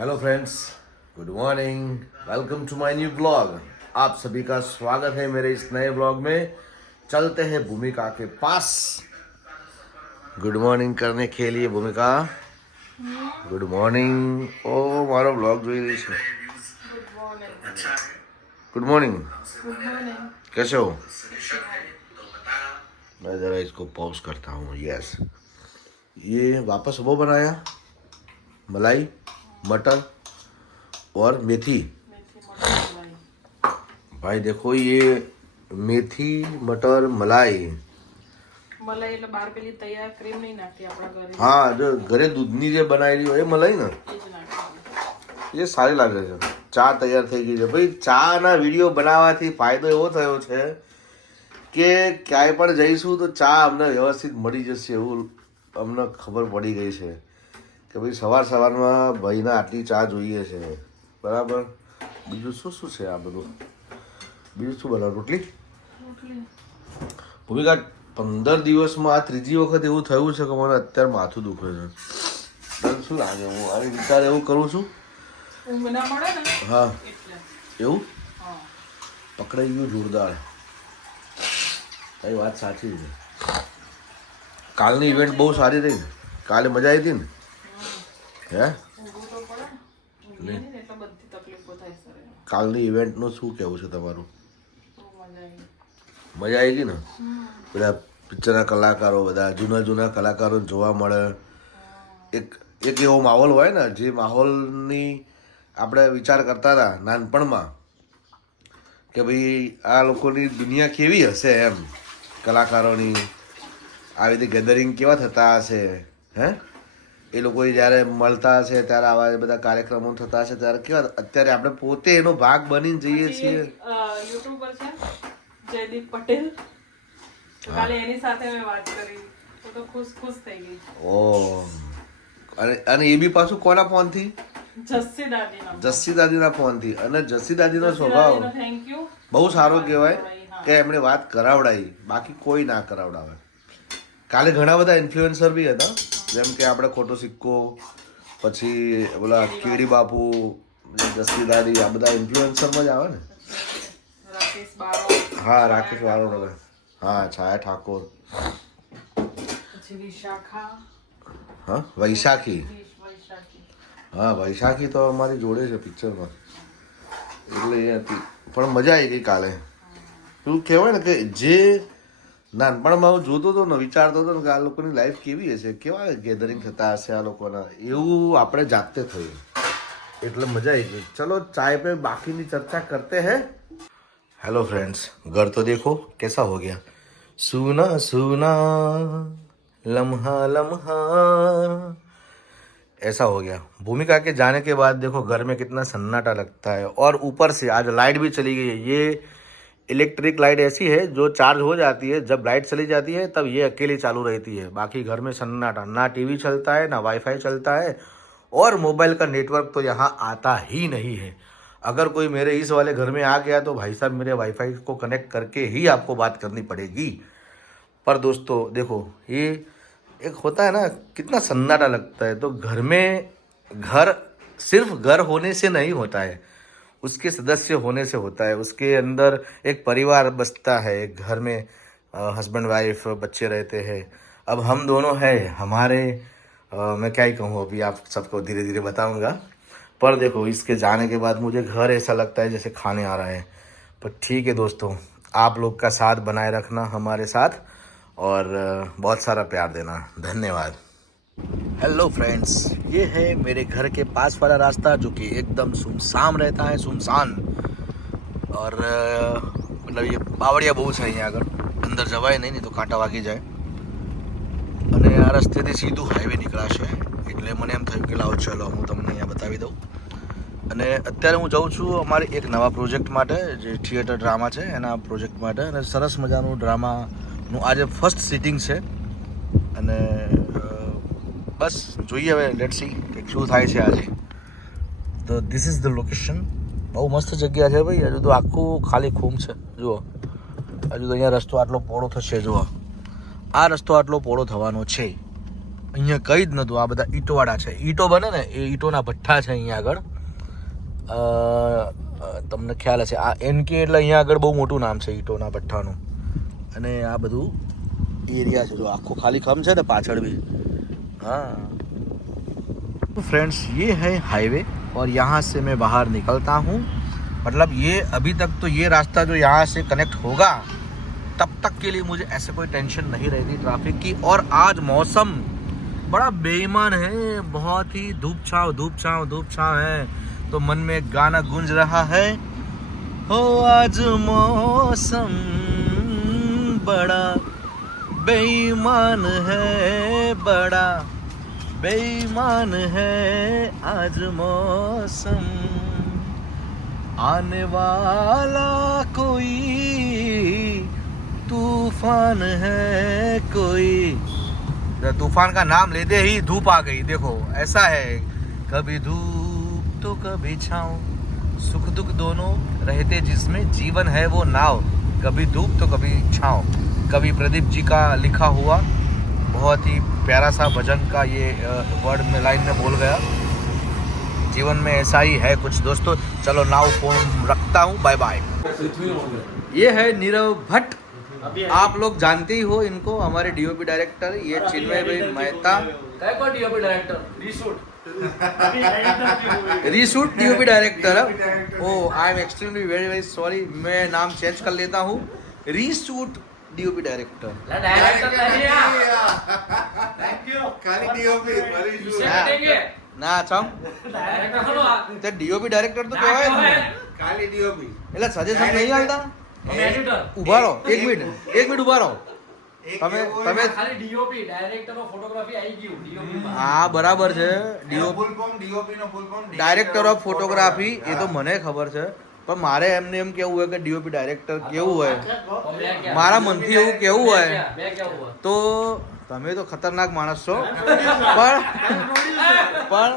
Hello friends, good morning. Welcome to my new blog. आप सभी का स्वागत है मेरे इस नए ब्लॉग में। चलते हैं भूमिका के पास गुड मॉर्निंग करने के लिए। भूमिका गुड मॉर्निंग। ओ मारो ब्लॉग જોઈ રહી છે। Good morning. कैसे हो? मैं ज़रा इसको पॉज करता हूँ। यस, ये वापस वो बनाया मलाई मटर और मेथी। भाई देखो, ये मेथी मटर मलाई મલાઈ એટલે બહાર પેલી તૈયાર ક્રીમ નહીં નાખતી આપણા ઘરે. હા, જો ઘરે દૂધની જે બનાવેલી હોય એ મલાઈ ને, એ જ નાખવાનું. એ સારી લાગે છે। ચા તૈયાર થઈ ગઈ છે ભાઈ। ચાના વિડીયો બનાવવાથી ફાયદો એવો થયો છે કે ક્યાંય પણ જઈશું તો ચા અમને વ્યવસ્થિત મળી જશે એવું અમને ખબર પડી ગઈ છે કે ભાઈ સવારમાં ભાઈને આટલી ચા જોઈએ છે, બરાબર। બીજું શું શું છે આ બધું? બીજું શું બનાવ? રોટલી। ભૂમિકા 15 દિવસમાં આ ત્રીજી વખત એવું થયું છે કે મને અત્યારે માથું દુખે છે। તને શું લાગે? હું આવી વિચાર એવું કરું છું? ઊંઘ ના મળે ને હા, એટલે. એવું હા. પકડાઈ ગયું જોરદાર। તારી વાત સાચી છે। કાલની ઇવેન્ટ બહુ સારી રહી ને? કાલે મજા આવી હતી ને? હે? ઊંઘવું તો પડે ને. ઊંઘીએ નહીં ને એટલે બધી તકલીફો થાય સર. કાલની ઇવેન્ટનું શું કહેવું છે તમારું? બહુ મજા આવી. મજા આવી ગઈ ને? બધા પિક્ચરના કલાકારો, બધા જૂના કલાકારો જોવા મળે। એક એવો માહોલ હોય ને, જે માહોલની આપણે વિચાર કરતા હતા નાનપણમાં કે ભાઈ આ લોકોની દુનિયા કેવી હશે, એમ કલાકારોની આવી રીતે ગેધરિંગ કેવા થતા હશે, હે? એ લોકો જ્યારે મળતા હશે ત્યારે આવા બધા કાર્યક્રમો થતા હશે ત્યારે કેવા, અત્યારે આપણે પોતે એનો ભાગ બની જઈએ છીએ। યુટ્યુબર છે જયદીપ પટેલ, કાલે એની સાથે મેં વાત કરી તો ખુશ થઈ ગઈ। ઓ, અને એ બી પાછું કોના ફોનથી? જસ્સી દાદીના. જસ્સી દાદીના ફોનથી। અને જસ્સી દાદીનો સ્વભાવ થેન્ક યુ, બહુ સારો કહેવાય કે એમણે વાત કરાવડાવી, બાકી કોઈ ના કરાવડાવે। કાલે ઘણા બધા ઇન્ફ્લુએન્સર બી હતા, જેમ કે આપણે ખોટો સિક્કો, પછી બોલા કેડી બાપુ, જસ્સી દાદી, આ બધા ઇન્ફ્લુએન્સરમાં જ આવે ને। રાકેશ બારો. હા, રાકેશ બારો, હા, છાયા ઠાકોર, પછી વિશાખા, હા વૈશાખી, વૈશાખી. હા વૈશાખી તો અમારી જોડે છે પિક્ચરમાં, એટલે એ હતી। પણ મજા આવી ગઈ કાલે। એવું કહેવાય ને કે જે નાનપણમાં હું જોતો હતો ને, વિચારતો હતો ને કે આ લોકોની લાઈફ કેવી હશે, કેવા ગેધરિંગ થતા હશે આ લોકોના, એવું આપણે જાતે થયું, એટલે મજા આવી ગઈ। ચલો ચાय पे बाकी चर्चा करते हैं। हेलो फ्रेंड्स, घर तो देखो कैसा हो गया, सूना सूना लम्हा लम्हा ऐसा हो गया। भूमिका के जाने के बाद देखो घर में कितना सन्नाटा लगता है, और ऊपर से आज लाइट भी चली गई है। ये इलेक्ट्रिक लाइट ऐसी है जो चार्ज हो जाती है, जब लाइट चली जाती है तब ये अकेली चालू रहती है, बाकी घर में सन्नाटा, ना टीवी चलता है, ना वाईफाई चलता है, और मोबाइल का नेटवर्क तो यहाँ आता ही नहीं है। अगर कोई मेरे इस वाले घर में आ गया तो भाई साहब मेरे वाईफाई को कनेक्ट करके ही आपको बात करनी पड़ेगी। पर दोस्तों देखो, ये एक होता है ना, कितना सन्नाटा लगता है। तो घर में, घर सिर्फ घर होने से नहीं होता है, उसके सदस्य होने से होता है। उसके अंदर एक परिवार बसता है, एक घर में हस्बैंड वाइफ बच्चे रहते हैं। अब हम दोनों हैं, हमारे मैं क्या ही कहूँ, अभी आप सबको धीरे धीरे बताऊंगा। पर देखो, इसके जाने के बाद मुझे घर ऐसा लगता है जैसे खाने आ रहा है। पर ठीक है दोस्तों, आप लोग का साथ बनाए रखना हमारे साथ, और बहुत सारा प्यार देना। धन्यवाद। हेलो फ्रेंड्स, ये है मेरे घर के पास वाला रास्ता, जो कि एकदम सुनसान रहता है, सुनसान। और मतलब ये બાવળિયા બહુ છે અહીંયા આગળ, અંદર જવાય નહીં તો કાંટા વાગી જાય। અને આ રસ્તેથી સીધું હાઈવે નીકળાશે, એટલે મને એમ થયું કે લાવો ચલો હું તમને અહીંયા બતાવી દઉં। અને અત્યારે હું જાઉં છું અમારે એક નવા પ્રોજેક્ટ માટે, જે થિયેટર ડ્રામા છે એના પ્રોજેક્ટ માટે। અને સરસ મજાનું ડ્રામાનું આજે ફર્સ્ટ સિટિંગ છે, અને બસ જોઈએ હવે, લેટ્સ સી કે શું થાય છે આજે। તો ધીસ ઇઝ ધ લોકેશન। બહુ મસ્ત જગ્યા છે ભાઈ। હજુ તો આખું ખાલી ખૂમ છે, જુઓ। હજુ તો અહીંયા રસ્તો આટલો પહોળો થશે, જુઓ, આ રસ્તો આટલો પહોળો થવાનો છે। અહીંયા કંઈ જ નહોતું. આ બધા ઈંટોવાળા છે. ઈંટો બને ને એ ઈંટોના ભઠ્ઠા છે અહીંયા આગળ. તમને ખ્યાલ હશે આ NK એટલે અહીંયા આગળ બહુ મોટું નામ છે ઈંટોના ભઠ્ઠાનું. અને આ બધું एरिया है जो आखो खाली खम है ना पाछड़ भी. हाँ तो फ्रेंड्स ये है हाईवे और यहाँ से मैं बाहर निकलता हूँ. मतलब ये अभी तक तो ये रास्ता जो यहाँ से कनेक्ट होगा तब तक के लिए मुझे ऐसे कोई टेंशन नहीं रहती ट्रैफिक की. और आज मौसम बड़ा बेईमान है. बहुत ही धूप छाँव है. तो मन में एक गाना गूंज रहा है. हो आज मौसम बड़ा बेईमान है, बड़ा बेईमान है आज मौसम. आने वाला कोई तूफान है कोई. तूफान का नाम लेते ही धूप आ गई. देखो ऐसा है, कभी धूप तो कभी छाँव, सुख दुख दोनों रहते जिसमें जीवन है वो नाव. कभी धूप तो कभी छाँव. कवि प्रदीप जी का लिखा हुआ बहुत ही प्यारा सा भजन का ये वर्ड में लाइन में बोल गया. जीवन में ऐसा ही है कुछ दोस्तों. चलो नाउ फोन रखता हूँ. Bye bye. ये है नीरव भट्ट. आप लोग जानते ही हो इनको, हमारे DOP डायरेक्टर. ये चिन्मय भाई Mehta. DOP director reshoot DOP director. Oh I am extremely very very sorry. मैं नाम चेंज कर लेता हूँ. Reshoot DOP director. ના ચમ તે DOP ડાયરેક્ટર તો કહેવાય ને. ખાલી DOP એટલે સજેશન નહીં આલતા. ઉભા રહો એક મિનિટ ઉભા રહો. તમે ખાલી DOP ડાયરેક્ટર ઓફ ફોટોગ્રાફી આવી ગયું DOP માં. હા બરાબર છે. ફૂલ ફોર્મ DOP નો full form director of photography એ તો મને ખબર છે, પણ મારે એમને એમ કેવું હોય કે DOP ડાયરેક્ટર કેવું હોય, મારા મનથી એવું કેવું હોય તો તમે તો ખતરનાક માણસ છો. પણ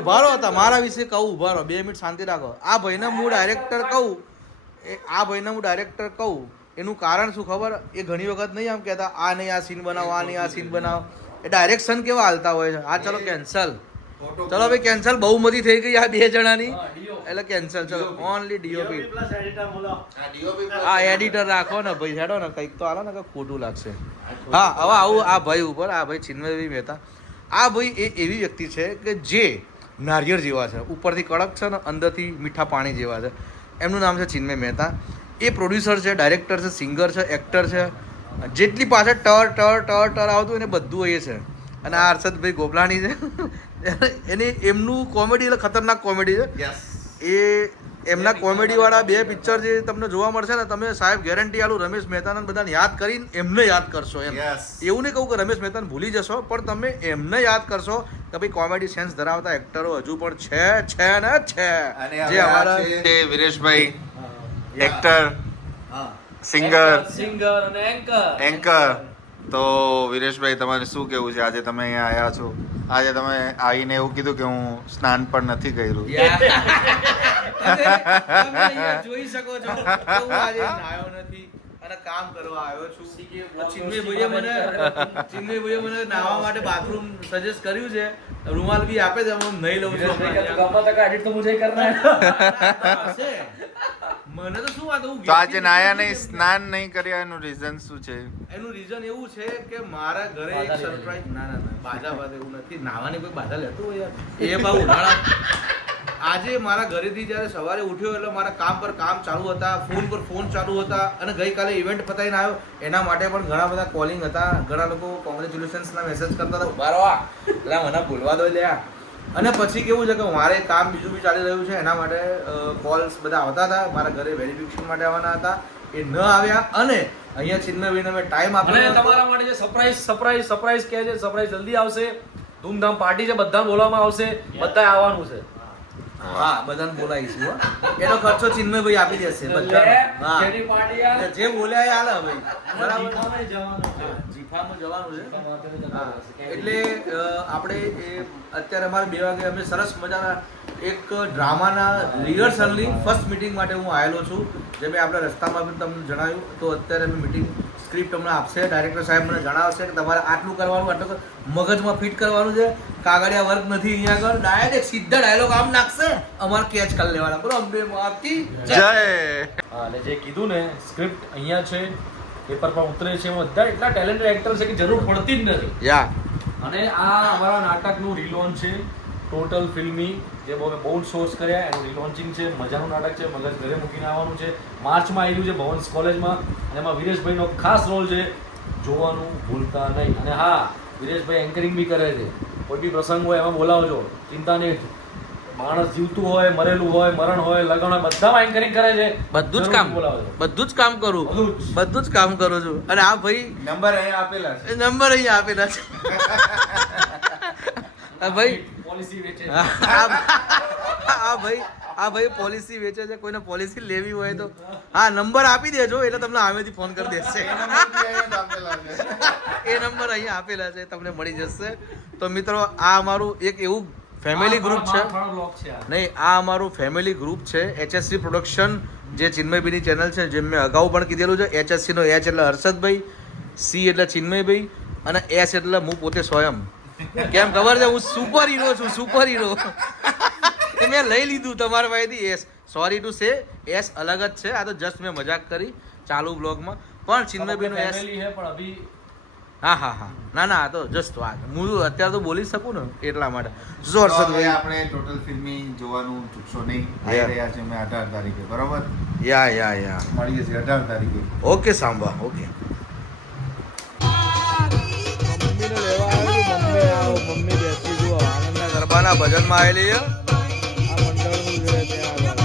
ઉભા રહો, તમારા વિશે કહું. ઉભા રહો 2 મિનિટ શાંતિ રાખો. આ ભાઈને હું ડાયરેક્ટર કહું એનું કારણ શું ખબર? એ ઘણી વખત નહીં આમ કહેતા આ નહીં આ સીન બનાવો, આ નહીં આ સીન બનાવો. એ ડાયરેક્શન કેવા હાલતા હોય છે. હા ચલો કેન્સલ. ચલો ભાઈ કેન્સલ. બહુમતી થઈ ગઈ આ 2 જણાની એટલે કેન્સલ. ચલો ઓનલી DOP. હા એડિટર રાખો ને ભાઈ. હેડો ને કંઈક તો હાલો ને કે ખોટું લાગશે. હા હવે આવું આ ભાઈ ઉપર, આ ભાઈ ચિન્મયભાઈ મહેતા. આ ભાઈ એ એવી વ્યક્તિ છે કે જે નારિયેળ જેવા છે, ઉપરથી કડક છે ને અંદરથી મીઠા પાણી જેવા છે. એમનું નામ છે ચિન્મય મહેતા. એ પ્રોડ્યુસર છે, ડાયરેક્ટર છે, સિંગર છે, એક્ટર છે. જેટલી પાછળ ટર આવતું એને બધું એ છે. અને આ હર્ષદભાઈ ગોપલાણી છે. એને એમનું કોમેડી એટલે ખતરનાક કોમેડી છે. એ એમના કોમેડીવાળા 2 પિક્ચર જે તમને જોવા મળશે ને, તમે સાહેબ ગેરંટી આલું રમેશ મહેતાને બધાને યાદ કરીને એમને યાદ કરશો. એમ એવું નહીં કહું કે રમેશ મહેતાને ભૂલી જશો, પણ તમે એમને યાદ કરશો કે ભાઈ કોમેડી સેન્સ ધરાવતા એક્ટરો હજુ પણ છે ને છે. જે અમારા વિરેશભાઈ એક્ટર, સિંગર અને એન્કર. તો વિરેશભાઈ તમારે શું કેવું છે? આજે તમે અહીંયા આવ્યા છો, આજે તમે આવીને એવું કીધું કે હું સ્નાન પણ નથી કર્યું. જોઈ શકો છો હું આજે નાયો નથી અને કામ કરવા આવ્યો છું. ચિન્મયભાઈએ મને નાહવા માટે બાથરૂમ સજેસ્ટ કર્યું છે. રૂમાલ બી આપે છે, હું નહીં લઉં છું. એડિટ તો મુझे करना है. મને તો શું વાત, હું તો આજે નાયા નહીં, સ્નાન નહીં કર્યા, એનું રીઝન શું છે? એનું રીઝન એવું છે કે મારા ઘરે એક સરપ્રાઈઝ. ના બાધા એવું નથી. નાવાની કોઈ બાધા લેતું હોય યાર. એ બહુ ઉનાળા. આજે મારા ઘરેથી જ્યારે સવારે ઉઠ્યો એટલે મારા કામ પર કામ ચાલુ હતા, ફોન પર ફોન ચાલુ હતા. અને ગઈકાલે ઇવેન્ટ પતાવીને આવ્યો એના માટે પણ ઘણા બધા કોલિંગ હતા. ઘણા લોકો કોંગ્રેચ્યુલેશન્સના મેસેજ કરતા હતા. ઉભા રહો એટલે મને ભૂલવા દો લ્યા. અને પછી કેવું છે કે મારે કામ બીજું બી ચાલી રહ્યું છે, એના માટે કોલ્સ બધા આવતા હતા. મારા ઘરે વેરિફિકેશન માટે આવવાના હતા, એ ન આવ્યા. અને અહીંયા ચિન્મયભાઈને મેં ટાઈમ આપ્યો. તમારા માટે જે સરપ્રાઈઝ કહે છે, સરપ્રાઈઝ જલ્દી આવશે. ધૂમધામ પાર્ટી છે, બધા બોલાવવામાં આવશે, બધા આવવાનું છે. હા બધાને બોલાવીશું. એનો ખર્ચો ચિન્મયભાઈ આપી દેશે બધા. જે બોલ્યા એ હાલે ભાઈ. બરાબર. જીફામાં જવાનું છે. એટલે આપણે અત્યારે અમારે 2 વાગે અમે સરસ મજાના એક ડ્રામાના રિહર્સલની ફર્સ્ટ મીટિંગ માટે હું આવેલો છું. જે મેં આપણે રસ્તામાં પણ તમને જણાવ્યું. તો અત્યારે અમે મીટિંગ સ્ક્રિપ્ટ હમણાં આપશે. ડાયરેક્ટર સાહેબ મને જણાવશે કે તમારે આટલું કરવાનું, આટલું મગજમાં ફિટ કરવાનું છે. કાગળિયા વર્ક નથી અહીંયા આગળ. ડાયરેક્ટ સીધા ડાયલોગ આમ નાખશે, અમારે કેચ કરી લેવાના. બોલો અંબે આપતી જય હા, એટલે જે કીધું ને સ્ક્રિપ્ટ અહીંયા છે, પેપર પર ઉતરે છે, એમાં બધા એટલા ટેલેન્ટેડ એક્ટર છે કે જરૂર પડતી જ નથી. યા અને આ અમારા નાટકનું રિલોન્ચ છે, ટોટલ ફિલ્મી, જે બહુ સોર્સ કર્યા એનું રિલોન્ચિંગ છે. મજાનું નાટક છે, મગજ ઘરે મૂકીને આવવાનું છે. માર્ચમાં આવ્યું છે ભવન્સ કોલેજમાં, અને એમાં વિરેશભાઈનો ખાસ રોલ છે, જોવાનું ભૂલતા નહીં. અને હા, વિરેશભાઈ એન્કરિંગ બી કરે છે. કોઈ બી પ્રસંગ હોય એમાં બોલાવજો, ચિંતા નહીં. માણસ જીવતું હોય, મરેલું હોય, મરણ હોય, લગ્ન હોય, બધામાં એન્કરિંગ કરે છે. બધું જ કામ, બોલાવજો. બધું જ કામ કરું, બધું જ કામ કરું છું. અને આ ભાઈ નંબર અહીંયા આપેલા છે. નંબર અહીંયા આપેલા છે. આ ભાઈ પોલિસી વેચે છે. આ ભાઈ પોલિસી વેચે છે. કોઈને પોલિસી લેવી હોય તો હા નંબર આપી દેજો, એટલે તમને સામેથી ફોન કરી દેશે. એ નંબર બી અહીંયા જ આપેલા છે. એ નંબર અહીંયા આપેલા છે, તમને મળી જશે. તો મિત્રો આ અમારું એક એવું ફેમિલી ગ્રુપ છે. મારા બ્લોગ છે આ. નહીં, આ અમારું ફેમિલી ગ્રુપ છે. HSC પ્રોડક્શન, જે ચિન્મયભાઈની ચેનલ છે, જેમ મેં અગાઉ પણ કીધેલું છે. HSC નો H એટલે હર્ષદભાઈ, C એટલે ચિન્મયભાઈ, અને S એટલે હું પોતે સ્વયં. કેમ ખબર છે, હું સુપર હીરો છું, સુપર હીરો. મેં લઈ લીધું તમારા પાસેથી S. Sorry to say, S અલગ જ છે. આ તો જસ્ટ મેં મજાક કરી ચાલુ બ્લોગમાં. પણ ચિન્મયભાઈનો S ફેમિલી છે પણ અભી હા હા હા ના ના, આ તો જસ્ટ વાત, હું અત્યારે તો બોલી શકું ને એટલા માટે. શું તો હવે હર્ષદભાઈ? આપણે ટોટલ ફિલ્મી જોવાનું ચૂકશો નહીં. આવી રહ્યા છે અમે 18 તારીખે, બરોબર? યા મળીએ છીએ 18 તારીખે. Okay Samba, okay. મમ્મી બેસી જુઓ આનંદના ગરબાના ભજનમાં આવેલી છે. આ મંડળનું છે ત્યાં આગળ.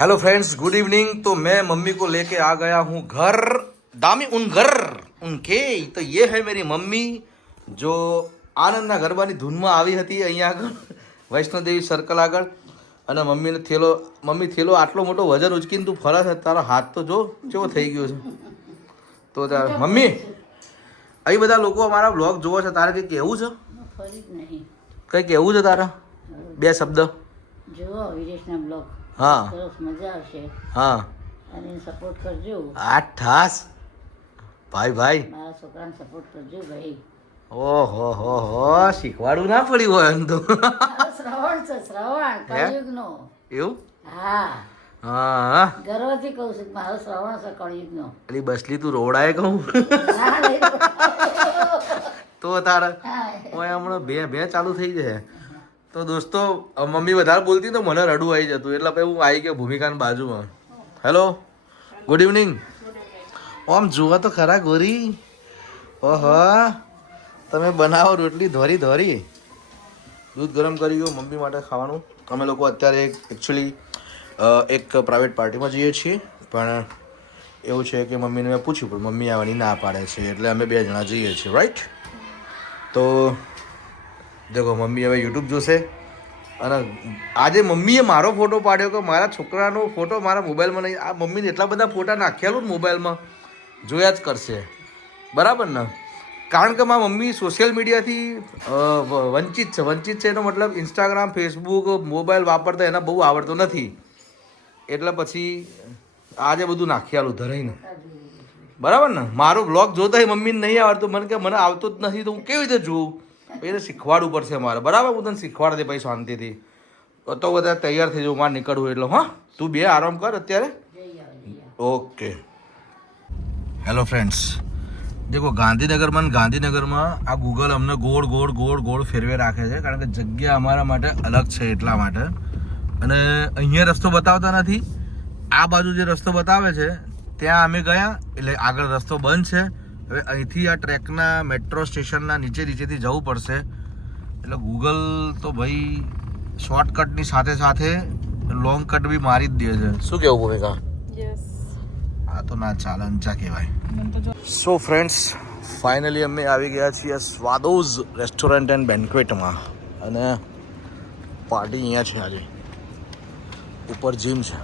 Hello friends, good evening. तो मैं मम्मी को लेके आ गया हूँ घर. दामी उन घर उनके. तो ये है मेरी मम्मी, जो આનંદના ગરબાની ધૂનમાં આવી હતી અહીંયા આગળ વૈષ્ણોદેવી સર્કલ આગળ. અને મમ્મીને થેલો, મમ્મી થેલો આટલો મોટો વજન ઉચકીને તું ફરે છે, તારો હાથ તો જો કેવો થઈ ગયો છે. તો તાર મમ્મી, અહીં બધા લોકો અમારા બ્લોગ જોવો છે, તારે કંઈ કહેવું છે? ફરી જ નહીં. કંઈ કહેવું છે તારા? બે શબ્દ. જુઓ વિદેશના બ્લોગ, હા સરસ મજા આવશે હા. અને સપોર્ટ કરજો. આ ઠાસ ભાઈ. મારા છોકરાને સપોર્ટ કરજો ભાઈ. ઓહો હો, શીખવાડવું ના પડ્યું હોય એમ તો. આ શ્રવણ છે, શ્રવણ કળિયુગનો. એવું? હા, હા. ગર્વથી કહું છું કે મારો શ્રવણ છે કળિયુગનો. એટલે બસલી તું રોવડાય કહું ના લઈ તો તારે હા. ઓય હમણાં બે ચાલુ થઈ જાય. તો દોસ્તો, મમ્મી વધારે બોલતી તો મને રડવું આવી જતું, એટલે પછી હું આવી ગયો ભૂમિકાની બાજુમાં. Hello, good evening. આમ જુઓ તો ખરા ગોરી. ઓહો, તમે બનાવો રોટલી ધોરી. દૂધ ગરમ કરી ગયો મમ્મી માટે ખાવાનું. અમે લોકો અત્યારે એકચ્યુઅલી એક પ્રાઇવેટ પાર્ટીમાં જઈએ છીએ, પણ એવું છે કે મમ્મીને મેં પૂછ્યું પણ મમ્મી આવવાની ના પાડે છે, એટલે અમે 2 જણા જઈએ છીએ, રાઈટ? તો દેખો, મમ્મી હવે યુટ્યુબ જોશે. અને આજે મમ્મીએ મારો ફોટો પાડ્યો કે મારા છોકરાનો ફોટો મારા મોબાઈલમાં નહીં. આ મમ્મીને એટલા બધા ફોટા નાખેલું ને મોબાઈલમાં, જોયા જ કરશે, બરાબર ને? કારણ કે મારા મમ્મી સોશિયલ મીડિયાથી વંચિત છે. એનો મતલબ ઇન્સ્ટાગ્રામ, ફેસબુક, મોબાઈલ વાપરતા એને બહુ આવડતું નથી, એટલે પછી આજે બધું નાખેલું ધરાઈને, બરાબર ને? મારો બ્લોગ જોતા મમ્મીને નહીં આવડતું, મને કે મને આવતું જ નથી, તો હું કેવી રીતે જોઉં? એને શીખવાડવું પડશે મારે, બરાબર? હું તને શીખવાડ દે પછી શાંતિથી. તો બધા તૈયાર થઈ જાઉં, મારે નીકળવું એટલે. હા, તું બે આરામ કર અત્યારે. ઓકે. હેલો ફ્રેન્ડ્સ, દેખો ગાંધીનગરમાં આ ગૂગલ અમને ગોળ ફેરવે રાખે છે, કારણ કે જગ્યા અમારા માટે અલગ છે એટલા માટે. અને અહીંયા રસ્તો બતાવતા નથી. આ બાજુ જે રસ્તો બતાવે છે ત્યાં અમે ગયા, એટલે આગળ રસ્તો બંધ છે. હવે અહીંથી આ ટ્રેકના મેટ્રો સ્ટેશનના નીચેથી જવું પડશે. એટલે ગૂગલ તો ભાઈ શોર્ટકટની સાથે લોંગ કટ બી મારી જ દે છે. શું કેવું ભૂમિકા? યસ. આ તો ના ચાલે, અંચા કહેવાય. સો ફ્રેન્ડ્સ, ફાઇનલી અમે આવી ગયા છીએ સ્વાદોઝ રેસ્ટોરન્ટ એન્ડ બેન્ક્વેટમાં. અને પાર્ટી અહીંયા છે આજે. ઉપર જીમ છે.